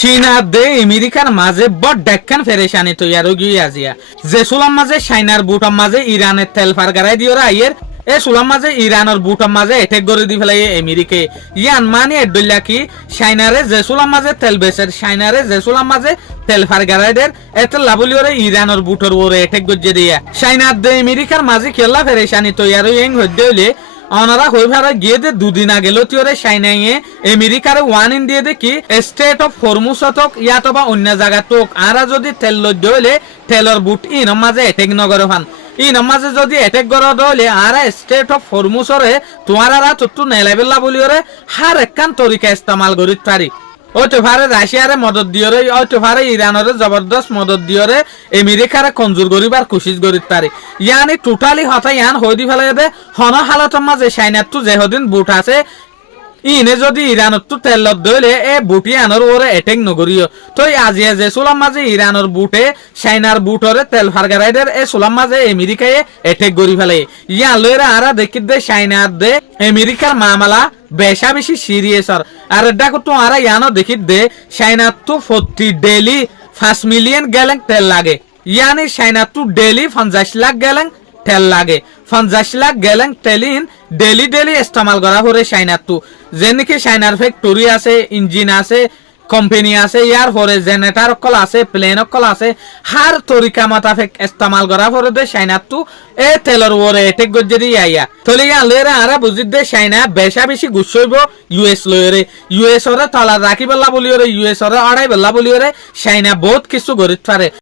চীনা দে আমেরিকার মাঝে বড় ডেক্কান ফেরেশানি তৈয়ার গিয়ে আজিয়া যে সুলাম মাঝে চাইনার বুটার মাঝে ইরানের তেল ফারগারাই দিওরা আইয়ের এ সুলাম মাঝে ইরানের বুটার মাঝে এটেক করে দি ফেলাই আমেরিকে ইয়ান মানে এডুল্লা কি চাইনারে যে সুলাম মাঝে তেল বেচের চাইনারে যে সুলাম মাঝে তেল ফারগারাই দের এতে লাবলিওরে ইরানের বুটর ওরে এটেক গজ্জে দিয়া চাইনার দে আমেরিকার মাঝে কেলা ফেরেশানি তৈয়ার ইং হইতে হইলে অনারা হই ভাড়া গিয়ে দে দুদিন আগে লতিওরে চাইনাইয়ে আমেরিকারে ওয়ান ইন্ডিয়া দেখি স্টেট অফ হরমুজ হতক ইয়াতো বা অন্য জায়গা তোক আরা যদি তেল লজ্জ হইলে তেলর বুট ইন মাঝে এটেক নগর ফান ইন মাঝে যদি এটেক গর হইলে আরা স্টেট অফ হরমুজরে তোমার আরা তত্তু নেলাবেলা বলিওরে হার একখান তরিকা ইস্তেমাল করিত পারি ওইটো ভারে রাশিয়ারে মদত দিয়রে ওইটো ভারে ইরানরে জবরদস্ত মদত দিয়রে আমেরিকারে কঞ্জুর করিবার কোশিশ করিত পারে ইয়ানি টোটালি হতা ইয়ান হইদি ফেলে দে হন হালতের মাঝে চাইনার যে হদিন বুট আছে ইনে যদি ইরানত তো তেল দইলে এ বুটি আনর ওরে এটেক নগরিও তো আজিয়া যে সুলাম মাঝে ইরানের বুটে চাইনার বুটরে তেল ফারগারাইদের এ সুলাম মাঝে আমেরিকায় এটেক গরি ফেলে ইয়া লইরা আরা দেখিত দে চাইনার দে আমেরিকার মামলা বেশা বেশি সিরিয়াস আর দেখো তো আরা ইয়ানো দেখিত দে চাইনার তো 40 ডেলি 5 মিলিয়ন গ্যালন তেল লাগে ইয়ানি চাইনার তো ডেলি 50 লাখ গ্যালন তেল লাগে 50 লাখ গ্যালন তেলিন ডেলি ডেলি ইস্তেমাল করা হরে চাইনার তো যেনকি চাইনার ফ্যাক্টরি আছে ইঞ্জিন আছে কোম্পানি আছে ইয়ার হরে জেনারেটর কল আছে প্লেন কল আছে হার তরিকা মাতাফেক ইস্তেমাল করা হরে দে চাইনার তো এ তেলর ওরে এটেক গজ্জে দি আইয়া তলে ইয়া লয়রা আরা বুঝিত দে চাইনা বেশা বেশি গুছইব ইউএস লয়রে ইউএস ওরে তলা রাখি বল্লা বলি ওরে ইউএস ওরে আড়াই বল্লা বলি ওরে চাইনা বহুত কিছু গরিত পারে